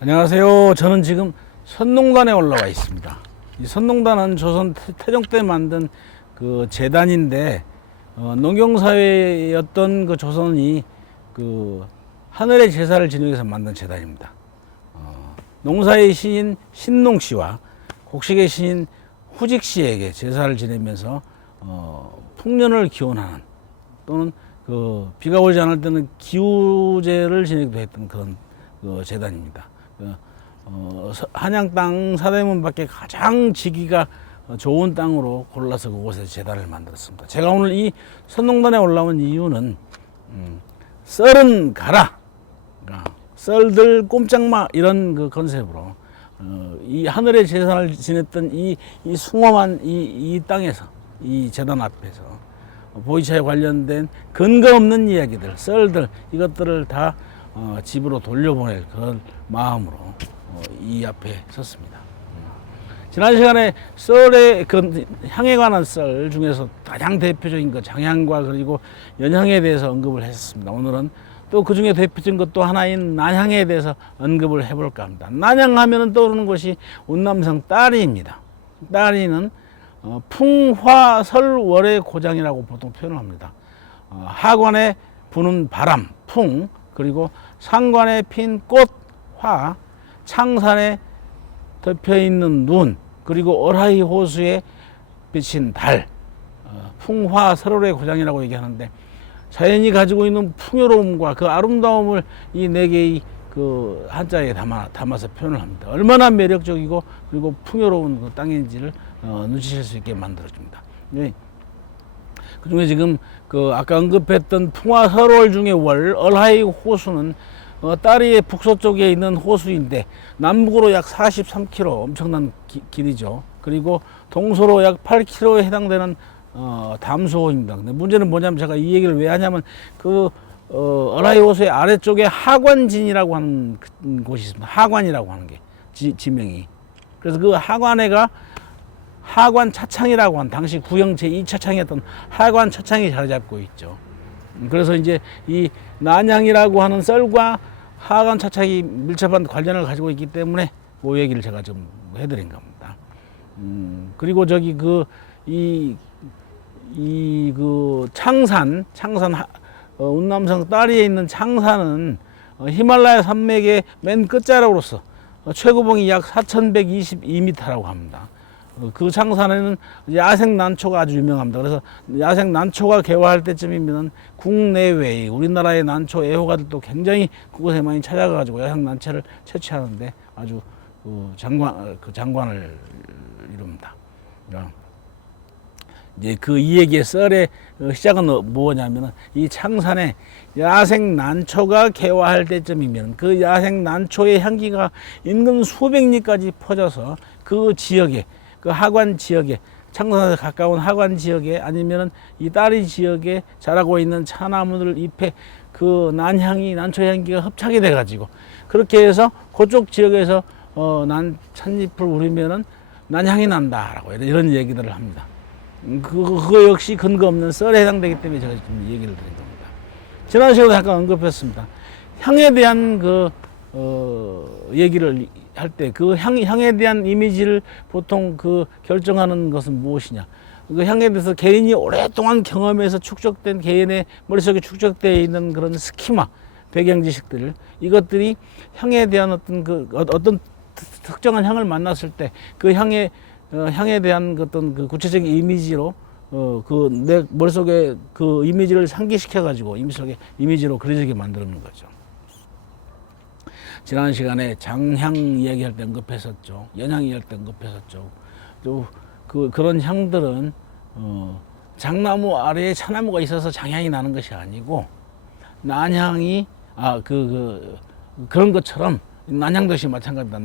안녕하세요. 저는 지금 선농단에 올라와 있습니다. 이 선농단은 조선 태종 때 만든 그 재단인데, 농경사회였던 그 조선이 그 하늘의 제사를 지내기 위해서 만든 재단입니다. 농사의 신인 신농 씨와 곡식의 신인 후직 씨에게 제사를 지내면서 풍년을 기원하는, 또는 그 비가 오지 않을 때는 기우제를 지내기도 했던 그런 그 재단입니다. 한양 땅 사대문 밖에 가장 지기가 좋은 땅으로 골라서 그곳에 재단을 만들었습니다. 제가 오늘 이 선농단에 올라온 이유는 썰은 가라, 썰들 꼼짝마, 이런 그 컨셉으로 이 하늘의 제사를 지냈던 이 숭엄한 이 땅에서, 이 재단 앞에서 보이차에 관련된 근거 없는 이야기들, 썰들, 이것들을 다 집으로 돌려보낼 그런 마음으로 이 앞에 섰습니다. 지난 시간에 썰의 그 향에 관한 썰 중에서 가장 대표적인 것 장향과 그리고 연향에 대해서 언급을 했습니다. 오늘은 또 그 중에 대표적인 것도 하나인 난향에 대해서 언급을 해볼까 합니다. 난향하면 떠오르는 것이 운남성 따리입니다. 따리는 풍화설월의 고장이라고 보통 표현을 합니다. 하관에 부는 바람, 풍, 그리고 상관에 핀 꽃, 화, 창산에 덮여있는 눈, 그리고 어라이 호수에 비친 달, 풍화설월의 고장이라고 얘기하는데, 자연이 가지고 있는 풍요로움과 그 아름다움을 이 네 개의 그 한자에 담아서 표현을 합니다. 얼마나 매력적이고 그리고 풍요로운 그 땅인지를 눈치챌 수 있게 만들어줍니다. 그 중에 지금 그 아까 언급했던 풍화설월 중에 월, 얼하이 호수는 따리의 북서쪽에 있는 호수인데 남북으로 약 43km, 엄청난 길이죠. 그리고 동서로 약 8km에 해당되는 담소호입니다. 근데 문제는 뭐냐면, 제가 이 얘기를 왜 하냐면, 얼하이 호수의 아래쪽에 하관진이라고 하는 곳이 있습니다. 하관이라고 하는 게 지명이. 그래서 그 하관에가 하관 차창이라고 한, 당시 구형 제2차창이었던 하관 차창이 자리 잡고 있죠. 그래서 이제 이 난향이라고 하는 썰과 하관 차창이 밀접한 관련을 가지고 있기 때문에 그 얘기를 제가 좀 해드린 겁니다. 그리고 저기 그 창산 운남성 따리에 있는 창산은 히말라야 산맥의 맨 끝자락으로서 최고봉이 약 4122m라고 합니다. 그 창산에는 야생 난초가 아주 유명합니다. 그래서 야생 난초가 개화할 때쯤이면 국내외 우리나라의 난초 애호가들도 굉장히 그곳에 많이 찾아가지고 야생 난초를 채취하는데 아주 장관을 이룹니다. 이제 이 얘기의 썰의 시작은 뭐냐면은, 이 창산에 야생 난초가 개화할 때쯤이면 그 야생 난초의 향기가 인근 수백 리까지 퍼져서 그 지역에, 그 하관 지역에, 창산에 가까운 하관 지역에, 아니면은 이 따리 지역에 자라고 있는 차나무들 잎에 그 난초 향기가 흡착이 돼 가지고, 그렇게 해서 그쪽 지역에서 찻잎을 우리면은 난향이 난다라고 이런 얘기들을 합니다. 그거 역시 근거 없는 썰에 해당되기 때문에 제가 지금 얘기를 드린 겁니다. 지난 시간에 잠깐 언급했습니다. 향에 대한 얘기를 할 때 그 향에 대한 이미지를 보통 결정하는 것은 무엇이냐. 그 향에 대해서 개인이 오랫동안 경험해서 축적된, 개인의 머릿속에 축적되어 있는 그런 스키마, 배경 지식들, 이것들이 향에 대한 어떤 특정한 향을 만났을 때 그 향에 대한 어떤 구체적인 이미지로 내 머릿속에 그 이미지를 상기시켜 가지고 머릿속에 이미지로 그려지게 만드는 거죠. 지난 시간에 장향 이야기할 때 언급했었죠. 연향 이야기할 때 언급했었죠. 또 그런 향들은 장나무 아래에 차나무가 있어서 장향이 나는 것이 아니고, 난향이 그런 것처럼 난향도 역시 마찬가지입니다.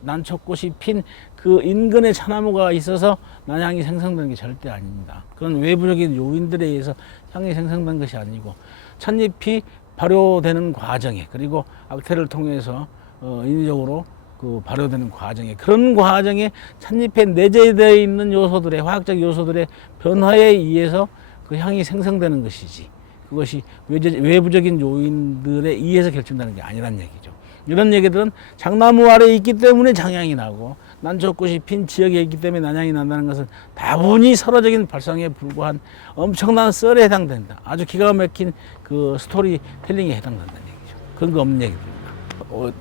난초꽃이 핀 그 인근에 차나무가 있어서 난향이 생성되는 게 절대 아닙니다. 그런 외부적인 요인들에 의해서 향이 생성된 것이 아니고, 찻잎이 발효되는 과정에, 그리고 악태를 통해서 인위적으로 발효되는 과정에, 그런 과정에 찻잎에 내재되어 있는 요소들의, 화학적 요소들의 변화에 의해서 그 향이 생성되는 것이지, 그것이 외부적인 요인들에 의해서 결정되는 게 아니란 얘기죠. 이런 얘기들은 장나무 아래에 있기 때문에 장향이 나고 난초꽃이 핀 지역에 있기 때문에 난향이 난다는 것은 다분히 설화적인 발상에 불과한 엄청난 썰에 해당된다. 아주 기가 막힌 그 스토리텔링에 해당된다는 얘기죠. 근거 없는 얘기입니다.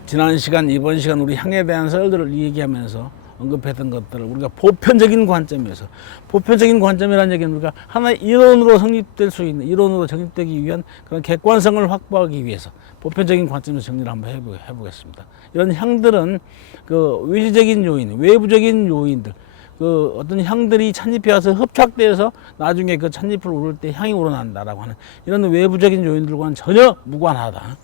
지난 시간, 이번 시간 우리 향에 대한 썰들을 얘기하면서 언급했던 것들을 우리가 보편적인 관점에서, 보편적인 관점이라는 얘기는 우리가 하나의 이론으로 성립될 수 있는, 이론으로 정립되기 위한 그런 객관성을 확보하기 위해서 보편적인 관점에서 정리를 한번 해보겠습니다. 이런 향들은 그 외지적인 요인, 외부적인 요인들, 그 어떤 향들이 찻잎에 와서 흡착되어서 나중에 그 찻잎을 오를 때 향이 우러난다라고 하는 이런 외부적인 요인들과는 전혀 무관하다.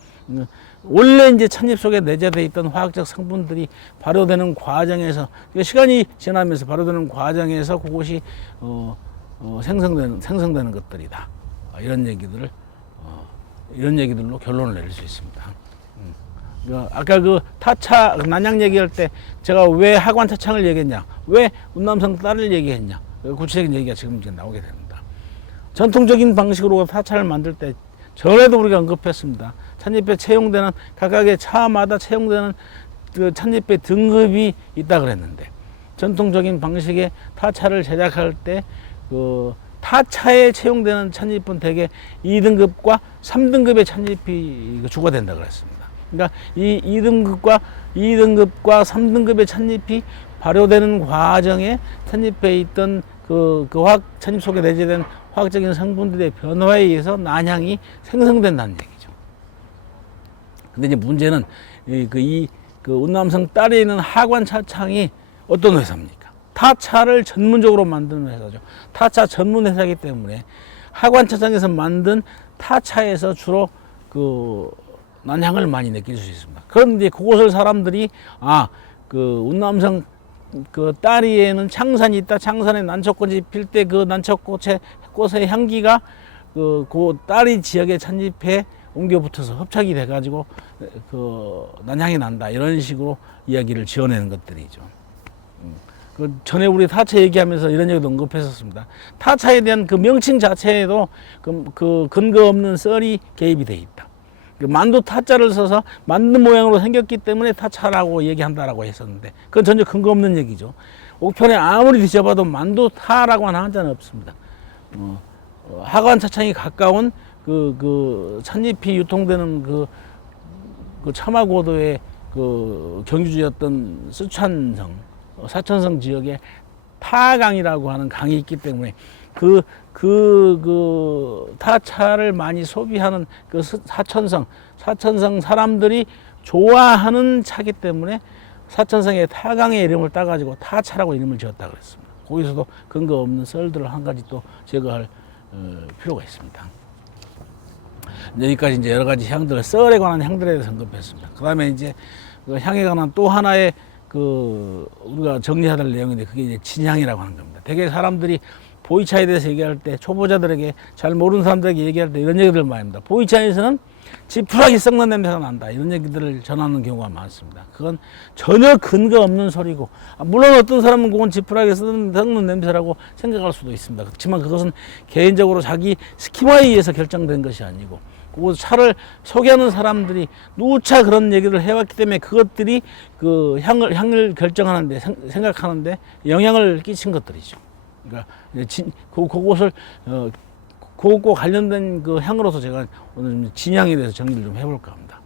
원래 이제 찻잎 속에 내재되어 있던 화학적 성분들이 발효되는 과정에서, 시간이 지나면서 발효되는 과정에서 그것이 생성되는 것들이다. 이런 얘기들을 이런 얘기들로 결론을 내릴 수 있습니다. 아까 그 타차 난향 얘기할 때 제가 왜 하관 차창을 얘기했냐, 왜 운남성 딸을 얘기했냐, 구체적인 얘기가 지금 이제 나오게 됩니다. 전통적인 방식으로 타차를 만들 때 전에도 우리가 언급했습니다. 찻잎에 채용되는, 각각의 차마다 채용되는 그 찻잎의 등급이 있다 그랬는데, 전통적인 방식의 타차를 제작할 때 그 타차에 채용되는 찻잎은 대개 2등급과 3등급의 찻잎이 주가 된다 그랬습니다. 그러니까 이 2등급과 3등급의 찻잎이 발효되는 과정에 찻잎에 있던 그 찻잎 속에 내재된 화학적인 성분들의 변화에 의해서 난향이 생성된다는 얘기죠. 근데 이제 문제는 그 운남성 딸에 있는 하관 차창이 어떤 회사입니까? 타차를 전문적으로 만드는 회사죠. 타차 전문 회사이기 때문에 하관 차창에서 만든 타차에서 주로 그 난향을 많이 느낄 수 있습니다. 그런데 그곳을 사람들이 그 운남성 그 딸이에는 창산이 있다. 창산에 난초꽃이 필 때 그 난초꽃의 향기가 그 딸이 지역의 찻잎에 옮겨 붙어서 흡착이 돼 가지고 그 난향이 난다. 이런 식으로 이야기를 지어내는 것들이죠. 그 전에 우리 타차 얘기하면서 이런 얘기도 언급했었습니다. 타차에 대한 그 명칭 자체에도 그 근거 없는 썰이 개입이 돼 있다. 만두 타자를 써서 만두 모양으로 생겼기 때문에 타차라고 얘기한다라고 했었는데, 그건 전혀 근거 없는 얘기죠. 옥편에 아무리 뒤져봐도 만두 타라고 하는 한자는 없습니다. 하관 차창이 가까운 그 찻잎이 유통되는 그 차마고도의 그 경유지였던 사천성 지역에 타강이라고 하는 강이 있기 때문에 그 타차를 많이 소비하는 그 사천성 사람들이 좋아하는 차기 때문에 사천성의 타강의 이름을 따가지고 타차라고 이름을 지었다 그랬습니다. 거기서도 근거 없는 썰들을 한 가지 또 제거할 필요가 있습니다. 여기까지 이제 여러 가지 향들, 썰에 관한 향들에 대해서 언급했습니다. 그 다음에 이제 그 향에 관한 또 하나의 우리가 정리해야 될 내용인데, 그게 이제 진향이라고 하는 겁니다. 대개 사람들이 보이차에 대해서 얘기할 때, 초보자들에게, 잘 모르는 사람들에게 얘기할 때 이런 얘기들 많이 합니다. 보이차에서는 지푸라기 썩는 냄새가 난다. 이런 얘기들을 전하는 경우가 많습니다. 그건 전혀 근거 없는 소리고, 물론 어떤 사람은 그건 지푸라기 썩는 냄새라고 생각할 수도 있습니다. 그렇지만 그것은 개인적으로 자기 스키마에 의해서 결정된 것이 아니고, 그 차를 소개하는 사람들이 누차 그런 얘기를 해왔기 때문에 그것들이 그 향을 결정하는데, 생각하는데 영향을 끼친 것들이죠. 그러니까 그곳을 그것과 관련된 그 향으로서 제가 오늘 좀 진향에 대해서 정리를 좀 해볼까 합니다.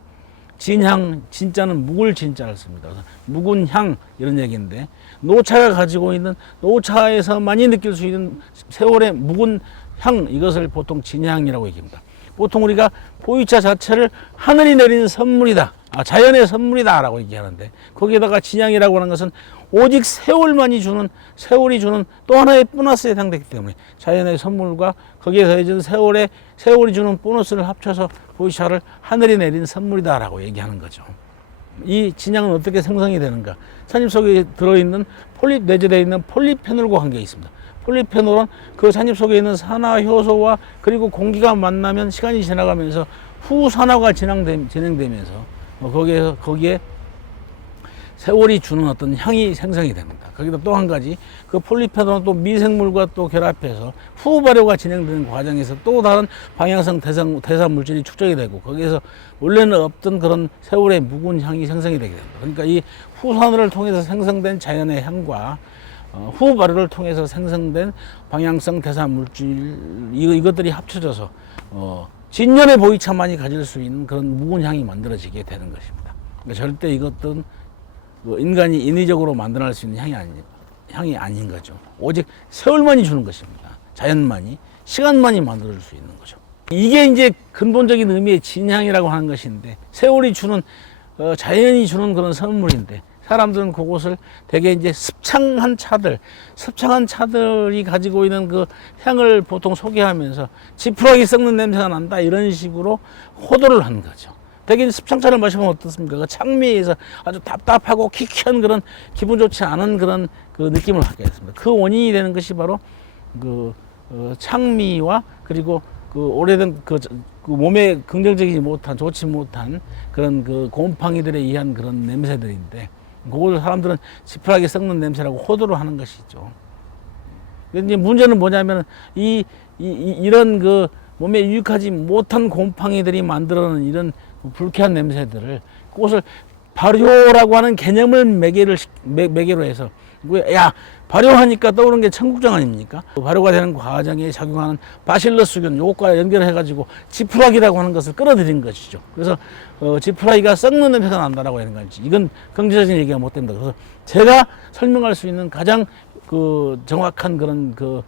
진향, 진짜는 묵을 진짜를 씁니다. 그래서 묵은 향 이런 얘기인데, 노차가 가지고 있는, 노차에서만이 느낄 수 있는 세월의 묵은 향, 이것을 보통 진향이라고 얘기합니다. 보통 우리가 보이차 자체를 하늘이 내린 선물이다, 자연의 선물이다 라고 얘기하는데, 거기에다가 진향이라고 하는 것은 오직 세월이 주는 또 하나의 보너스에 해당되기 때문에, 자연의 선물과 거기에 더해진 세월이 주는 보너스를 합쳐서 보이차를 하늘이 내린 선물이다 라고 얘기하는 거죠. 이 진향은 어떻게 생성이 되는가? 찻잎 속에 들어있는 내재되어 있는 폴리페놀과 관계가 있습니다. 폴리페놀은 그 찻잎 속에 있는 산화효소와 그리고 공기가 만나면 시간이 지나가면서 후산화가 진행되면서 거기에 세월이 주는 어떤 향이 생성이 됩니다. 거기다 또 한 가지, 그 폴리페놀은 또 미생물과 또 결합해서 후 발효가 진행되는 과정에서 또 다른 방향성 대사 물질이 축적이 되고, 거기에서 원래는 없던 그런 세월의 묵은 향이 생성이 되게 됩니다. 그러니까 이 후산을 통해서 생성된 자연의 향과 후 발효를 통해서 생성된 방향성 대사 물질, 이것들이 합쳐져서 진년의 보이차만이 가질 수 있는 그런 묵은 향이 만들어지게 되는 것입니다. 그러니까 절대 이것은 인간이 인위적으로 만들어낼 수 있는 향이 아닌 거죠. 오직 세월만이 주는 것입니다. 자연만이, 시간만이 만들어줄 수 있는 거죠. 이게 이제 근본적인 의미의 진향이라고 하는 것인데, 세월이 주는, 자연이 주는 그런 선물인데, 사람들은 그것을 되게 이제 습창한 차들이 가지고 있는 그 향을 보통 소개하면서 지푸라기 썩는 냄새가 난다, 이런 식으로 호도를 하는 거죠. 되게 습창차를 마시면 어떻습니까? 그 창미에서 아주 답답하고 키키한 그런 기분 좋지 않은 그런 그 느낌을 갖게 됐습니다. 그 원인이 되는 것이 바로 그 창미와, 그리고 그 오래된 그 몸에 긍정적이지 못한, 좋지 못한 그런 그 곰팡이들에 의한 그런 냄새들인데, 그걸 사람들은 지푸라기 썩는 냄새라고 호도를 하는 것이죠. 근데 문제는 뭐냐면 이런 그 몸에 유익하지 못한 곰팡이들이 만들어내는 이런 불쾌한 냄새들을, 그것을 발효라고 하는 개념을 매개로 해서, 야, 발효하니까 떠오르는 게 청국장 아닙니까? 발효가 되는 과정에 작용하는 바실러스균, 요것과 연결해가지고 지푸라기라고 하는 것을 끌어들인 것이죠. 그래서 지푸라기가 썩는 냄새가 난다라고 하는 거지. 이건 긍정적인 얘기가 못 됩니다. 그래서 제가 설명할 수 있는 가장 그 정확한 그런 그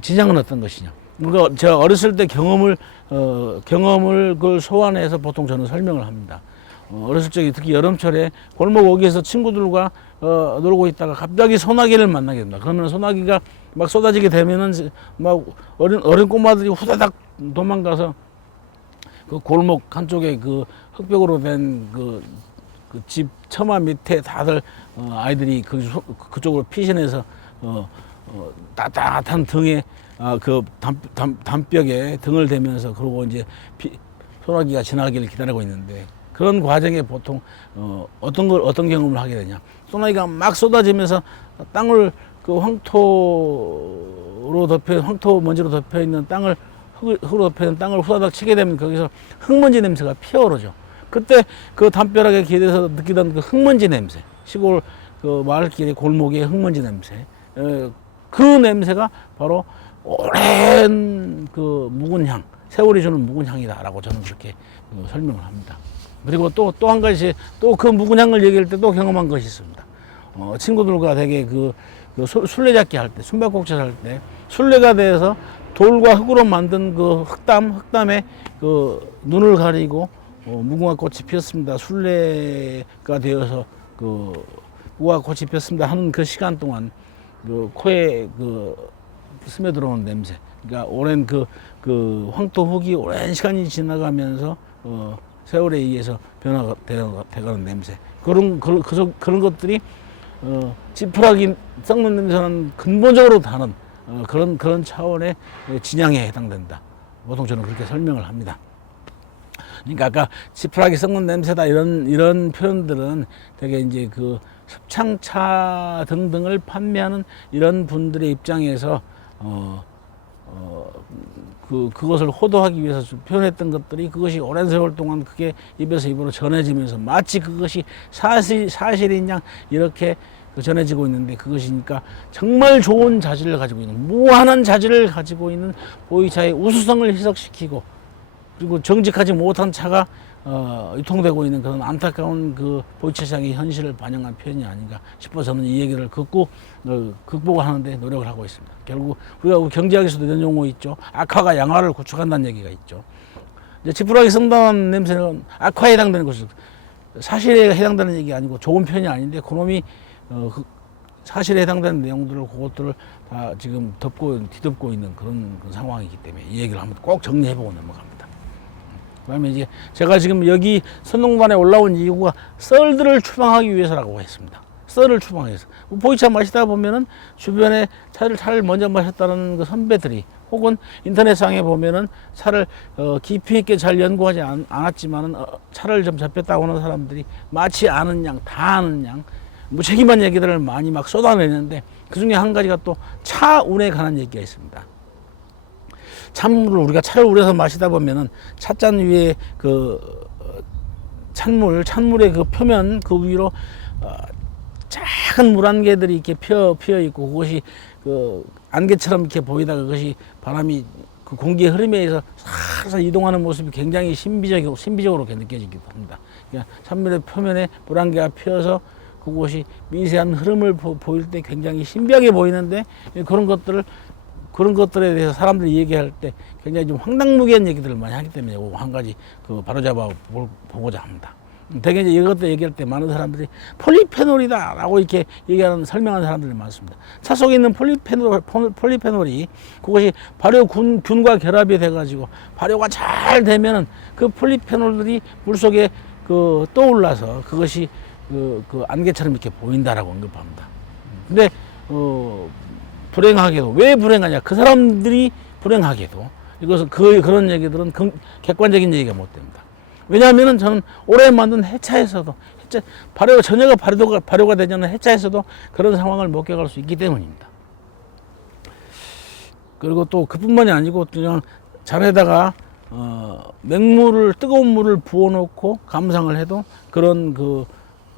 진향은 어떤 것이냐. 그러니까 제가 어렸을 때 경험을 그걸 소환해서 보통 저는 설명을 합니다. 어렸을 적에 특히 여름철에 골목 어귀에서 친구들과 놀고 있다가 갑자기 소나기를 만나게 됩니다. 그러면 소나기가 막 쏟아지게 되면은 막 어린 꼬마들이 후다닥 도망가서 그 골목 한쪽에 그 흙벽으로 된 그 집 처마 밑에 다들 아이들이 그쪽으로 피신해서 따뜻한 등에 그 담벽에 등을 대면서, 그러고 이제 소나기가 지나가기를 기다리고 있는데, 그런 과정에 보통 어떤 경험을 하게 되냐. 소나기가 막 쏟아지면서 땅을 그 황토 먼지로 덮여 있는 땅을, 흙으로 덮여 있는 땅을 후다닥 치게 되면 거기서 흙먼지 냄새가 피어오르죠. 그때 그 담벼락에 기대서 느끼던 그 흙먼지 냄새, 시골 그 마을길의 골목의 흙먼지 냄새, 그 냄새가 바로 오랜 그 묵은 향, 세월이 주는 묵은 향이다라고 저는 그렇게 설명을 합니다. 그리고 또 한 가지, 또 그 묵은 향을 얘기할 때 또 경험한 것이 있습니다. 친구들과 되게 그 술래잡기 할 때, 숨바꼭질 할 때, 술래가 돼서 돌과 흙으로 만든 그 흙담에 그 눈을 가리고 무궁화 꽃이 피었습니다, 술래가 되어서 그 무궁화 꽃이 피었습니다 하는 그 시간 동안 그 코에 그 스며들어오는 냄새, 그러니까 오랜 그 황토 흙이 오랜 시간이 지나가면서 세월에 의해서 변화가 되가는 냄새, 그런 것들이 지푸라기 썩는 냄새는 근본적으로 다른 그런 차원의 진향에 해당된다. 보통 저는 그렇게 설명을 합니다. 그러니까 아까 지푸라기 썩는 냄새다 이런 표현들은 되게 이제 그 습창차 등등을 판매하는 이런 분들의 입장에서 그것을 호도하기 위해서 표현했던 것들이, 그것이 오랜 세월 동안 그게 입에서 입으로 전해지면서 마치 그것이 사실인 양 이렇게 전해지고 있는데, 그것이니까 정말 좋은 자질을 가지고 있는, 무한한 자질을 가지고 있는 보이차의 우수성을 희석시키고, 그리고 정직하지 못한 차가 유통되고 있는 그런 안타까운 그 보이차 시장의 현실을 반영한 표현이 아닌가 싶어 저는 이 얘기를 극복을 하는데 노력을 하고 있습니다. 결국 우리가 경제학에서도 이런 용어 있죠. 악화가 양화를 구축한다는 얘기가 있죠. 이제 지푸라기 썩는 냄새는 악화에 해당되는 것이죠. 사실에 해당되는 얘기 아니고 좋은 표현이 아닌데, 그놈이 사실에 해당되는 내용들을, 그것들을 다 지금 뒤덮고 있는 그런 상황이기 때문에 이 얘기를 한번 꼭 정리해보고 넘어갑니다. 그다음에 이제 제가 지금 여기 선동단에 올라온 이유가 썰들을 추방하기 위해서라고 했습니다. 썰을 추방해서 보이차 마시다 보면은 주변에 차를 먼저 마셨다는 그 선배들이 혹은 인터넷상에 보면은 차를 깊이 있게 잘 연구하지 않았지만은 차를 좀 접했다고 하는 사람들이 마치 아는 양, 다 아는 양, 무책임한 얘기들을 많이 막 쏟아내는데 그 중에 한 가지가 또 차운에 관한 얘기가 있습니다. 찬물을 우리가 차를 우려서 마시다 보면은 찻잔 위에 그 찬물의 그 표면 그 위로 작은 물안개들이 이렇게 피어 있고 그것이 그 안개처럼 이렇게 보이다가 그것이 바람이 그 공기의 흐름에 의해서 살살 이동하는 모습이 굉장히 신비적으로 느껴지기도 합니다. 그러니까 찬물의 표면에 물안개가 피어서 그곳이 미세한 흐름을 보일 때 굉장히 신비하게 보이는데 그런 것들에 대해서 사람들이 얘기할 때 굉장히 좀 황당무계한 얘기들을 많이 하기 때문에 한 가지 그 바로잡아 보고자 합니다. 대개 이제 이것도 얘기할 때 많은 사람들이 폴리페놀이다라고 이렇게 설명하는 사람들이 많습니다. 차 속에 있는 폴리페놀이 그것이 발효균과 결합이 돼가지고 발효가 잘 되면은 그 폴리페놀들이 물 속에 그 떠올라서 그것이 그 안개처럼 이렇게 보인다라고 언급합니다. 근데 불행하게도 왜 불행하냐? 그 사람들이 불행하게도 이것은 그런 얘기들은 객관적인 얘기가 못 됩니다. 왜냐하면은 저는 올해 만든 해차에서도 전혀가 발효가 되지 않는 해차에서도 그런 상황을 목격할 수 있기 때문입니다. 그리고 또 그뿐만이 아니고 그냥 잔에다가 뜨거운 물을 부어놓고 감상을 해도 그런 그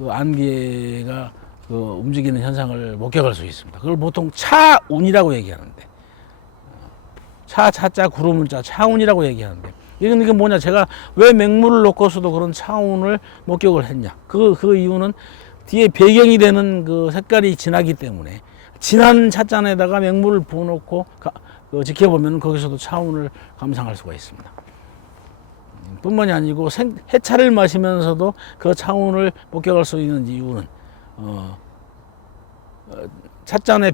안개가 움직이는 현상을 목격할 수 있습니다. 그걸 보통 차운이라고 얘기하는데 차자 구름문자 차운이라고 얘기하는데 이게 뭐냐? 제가 왜 맹물을 놓고서도 그런 차운을 목격을 했냐? 그 이유는 뒤에 배경이 되는 그 색깔이 진하기 때문에 진한 찻잔에다가 맹물을 부어놓고 지켜보면 거기서도 차운을 감상할 수가 있습니다. 뿐만이 아니고 해차를 마시면서도 그 차운을 목격할 수 있는 이유는 찻잔의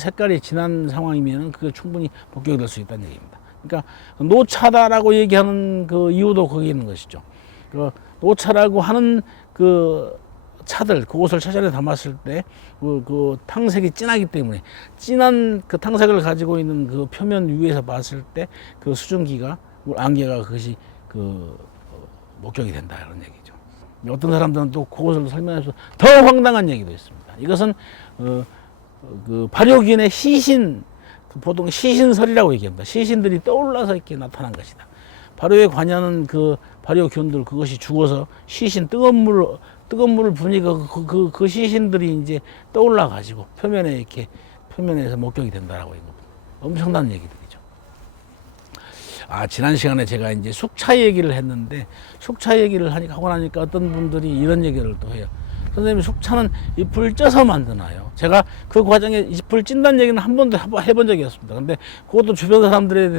색깔이 진한 상황이면 그게 충분히 목격이 될 수 있다는 얘기입니다. 그러니까 노차다라고 얘기하는 그 이유도 거기 있는 것이죠. 그 노차라고 하는 그 차들 그것을 찻잔에 담았을 때 그 탕색이 진하기 때문에 진한 그 탕색을 가지고 있는 그 표면 위에서 봤을 때 그 수증기가 안개가 그것이 목격이 된다 이런 얘기죠. 어떤 사람들은 또 그것을 설명해서 더 황당한 얘기도 있습니다. 이것은 그 발효균의 시신, 보통 시신설이라고 얘기합니다. 시신들이 떠올라서 이렇게 나타난 것이다. 발효에 관여하는 그 발효균들 그것이 죽어서 뜨거운 물을 부으니까 그 시신들이 이제 떠올라 가지고 표면에서 목격이 된다라고 얘기합니다. 엄청난 얘기들이죠. 지난 시간에 제가 이제 숙차 얘기를 했는데 숙차 얘기를 하고 나니까 어떤 분들이 이런 얘기를 또 해요. 선생님, 숙차는 잎을 쪄서 만드나요? 제가 그 과정에 잎을 찐다는 얘기는 한 번도 해본 적이 없습니다. 근데 그것도 주변 사람들에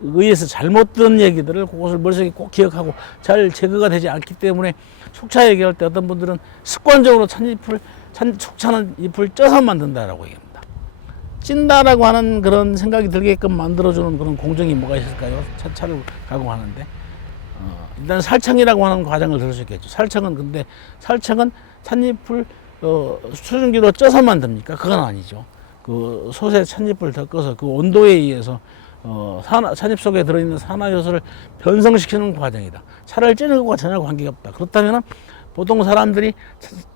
의해서 잘못 들은 얘기들을 그것을 머릿속에 꼭 기억하고 잘 제거가 되지 않기 때문에 숙차 얘기할 때 어떤 분들은 습관적으로 숙차는 잎을 쪄서 만든다라고 얘기합니다. 찐다라고 하는 그런 생각이 들게끔 만들어주는 그런 공정이 뭐가 있을까요? 차를 가공하는데. 일단 살청이라고 하는 과정을 들을 수 있겠죠. 살청은 찻잎을 수증기로 쪄서 만듭니까? 그건 아니죠. 그 솥에 찻잎을 덮어서 그 온도에 의해서 찻잎 속에 들어있는 산화효소를 변성시키는 과정이다. 차를 찌는 것과 전혀 관계가 없다. 그렇다면 보통 사람들이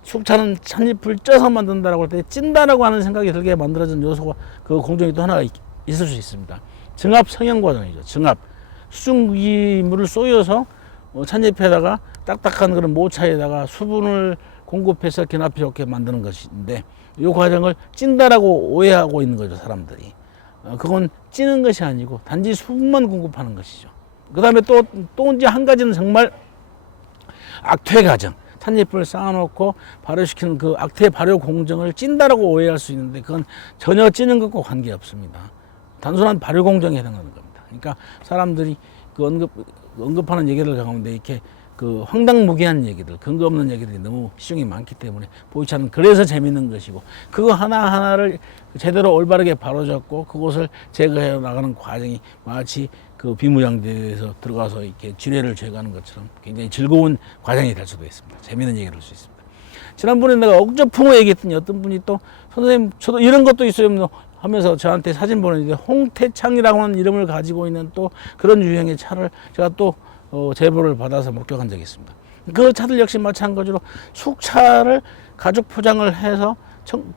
숙차는 찻잎을 쪄서 만든다라고 할 때 찐다라고 하는 생각이 들게 만들어진 요소가 그 공정이 또 하나가 있을 수 있습니다. 증합 성형 과정이죠. 증합. 수증기물을 쏘여서 찻잎에다가 딱딱한 그런 모차에다가 수분을 공급해서 견합이 좋게 만드는 것인데 이 과정을 찐다라고 오해하고 있는 거죠, 사람들이. 그건 찌는 것이 아니고 단지 수분만 공급하는 것이죠. 그 다음에 또 이제 한 가지는 정말 악퇴 과정. 찻잎을 쌓아놓고 발효시키는 그 악퇴 발효 공정을 찐다라고 오해할 수 있는데 그건 전혀 찌는 것과 관계없습니다. 단순한 발효 공정에 해당하는 겁니다. 그러니까 사람들이 그 언급하는 얘기들 가운데 이렇게 그 황당무계한 얘기들, 근거 없는 얘기들이 너무 시중에 많기 때문에 보이지 않는 그래서 재밌는 것이고 그거 하나하나를 제대로 올바르게 바로잡고 그것을 제거해 나가는 과정이 마치 그 비무장지대에서 들어가서 이렇게 지뢰를 제거하는 것처럼 굉장히 즐거운 과정이 될 수도 있습니다. 재밌는 얘기를 할 수 있습니다. 지난번에 내가 억저풍어 얘기했더니 어떤 분이 또 선생님 저도 이런 것도 있어요 하면서 저한테 사진 보내는데 홍태창이라고 하는 이름을 가지고 있는 또 그런 유형의 차를 제가 또 제보를 받아서 목격한 적이 있습니다. 그 차들 역시 마찬가지로 숙차를 가죽 포장을 해서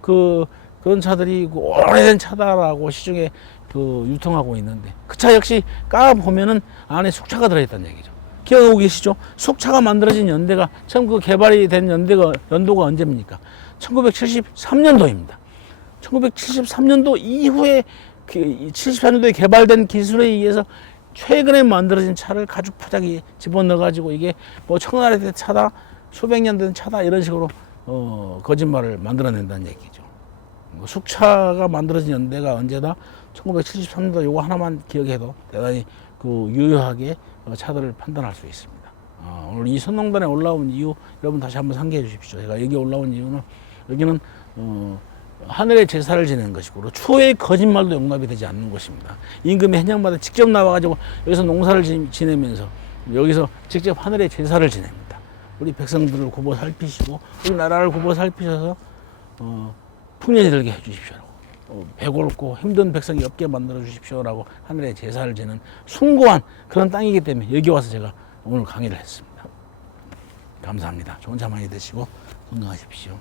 그런 차들이 오래된 차다라고 시중에 유통하고 있는데 그 차 역시 까보면은 안에 숙차가 들어있다는 얘기죠. 기억하고 계시죠? 숙차가 만들어진 연대가 처음 개발이 된 연도가 언제입니까? 1973년도입니다. 1973년도 이후에 74년도에 개발된 기술에 의해서 최근에 만들어진 차를 가죽 포장에 집어넣어 가지고 이게 뭐 청나라 때 차다, 수백 년 된 차다 이런 식으로 거짓말을 만들어낸다는 얘기죠. 숙차가 만들어진 연대가 언제다? 1973년도 요거 하나만 기억해도 대단히 유효하게 차들을 판단할 수 있습니다. 오늘 이 선농단에 올라온 이유 여러분 다시 한번 상기해 주십시오. 제가 여기 올라온 이유는 여기는 하늘의 제사를 지내는 것이고 추후의 거짓말도 용납이 되지 않는 곳입니다. 임금이 해령마다 직접 나와가지고 여기서 농사를 지내면서 여기서 직접 하늘의 제사를 지냅니다. 우리 백성들을 굽어 살피시고 우리 나라를 굽어 살피셔서 풍년이 들게 해주십시오. 배고프고 힘든 백성이 없게 만들어 주십시오라고 하늘의 제사를 지는 숭고한 그런 땅이기 때문에 여기 와서 제가 오늘 강의를 했습니다. 감사합니다. 좋은 차 많이 드시고 건강하십시오.